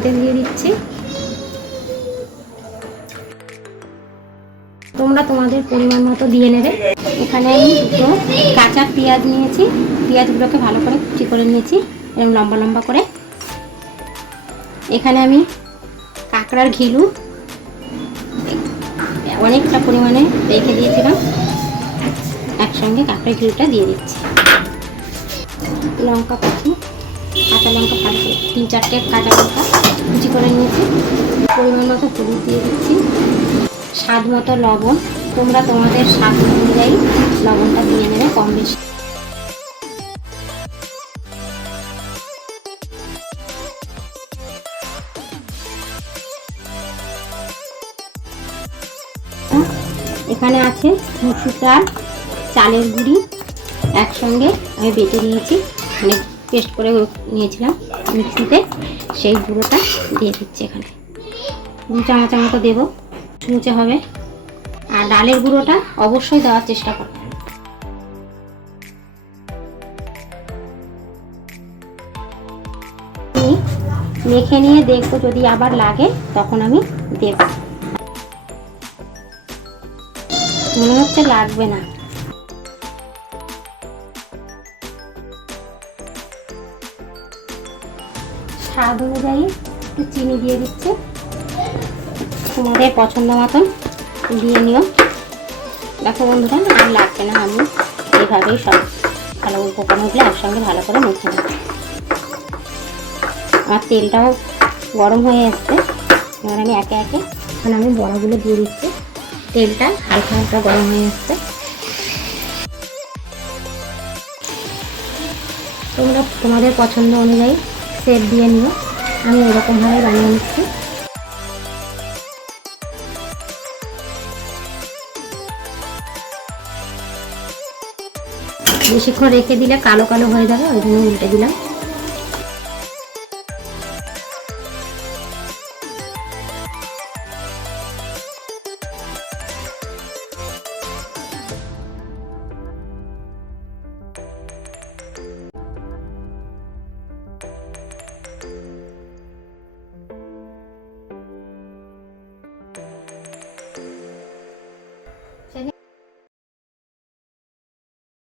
কড়াতে দিয়ে দিচ্ছি। তোমরা তোমাদের পরিমাণ মতো দিয়ে নেবে। এখানে আমি দুটো কাঁচা পেঁয়াজ নিয়েছি, পেঁয়াজগুলোকে ভালো করে কুচি করে নিয়েছি এরকম লম্বা লম্বা করে। এখানে আমি কাঁকড়ার ঘিলু অনেকটা পরিমাণে রেখে দিয়েছিলাম, একসঙ্গে কাঁকড়ার ঘিলুটা দিয়ে দিচ্ছি। লঙ্কা কুচি, কাঁচা লঙ্কা ভালো করে 3-4টে কাঁচা লঙ্কা কুচি করে নিয়েছি। পরিমাণ মতো হলুদ দিয়ে দিচ্ছি, স্বাদ মতো লবণ। তোমরা তোমাদের স্বাদ অনুযায়ী লবণটা দিয়ে নেবে, কম বেশি। এখানে আছে মুসুর ডাল, চালের গুঁড়ি একসঙ্গে আমি বেটে নিয়েছি, মানে পেস্ট করে নিয়েছিলাম মিক্সিতে, সেই গুঁড়োটা দিয়ে দিচ্ছি। এখানে 2 চামচ মতো দেবো, মুচমুচে হবে। আর ডালের গুঁড়োটা অবশ্যই দেওয়ার চেষ্টা করব। মেখে নিয়ে দেখবো, যদি আবার লাগে তখন আমি দেব। মনে হচ্ছে লাগবে না। স্বাদ অনুযায়ী একটু চিনি দিয়ে দিচ্ছে, তোমাদের পছন্দ মতন দিয়ে নিও। দেখো বন্ধুরা, আর লাগবে না, আমি এইভাবেই সব ভালো উপকরণগুলো একসঙ্গে ভালো করে মেখে নেব। আমার তেলটাও গরম হয়ে এসছে, এবার আমি একে একে এখন আমি বড়াগুলো দিয়ে দিচ্ছি। তেলটা হালকা হালকা গরম হয়ে এসছে। তোমরা তোমাদের পছন্দ অনুযায়ী শেপ দিয়ে নিও, আমি এরকমভাবে বানিয়ে নিচ্ছি। বেশিক্ষণ রেখে দিলে কালো কালো হয়ে যাবে, ওই জন্য উল্টে দিলাম।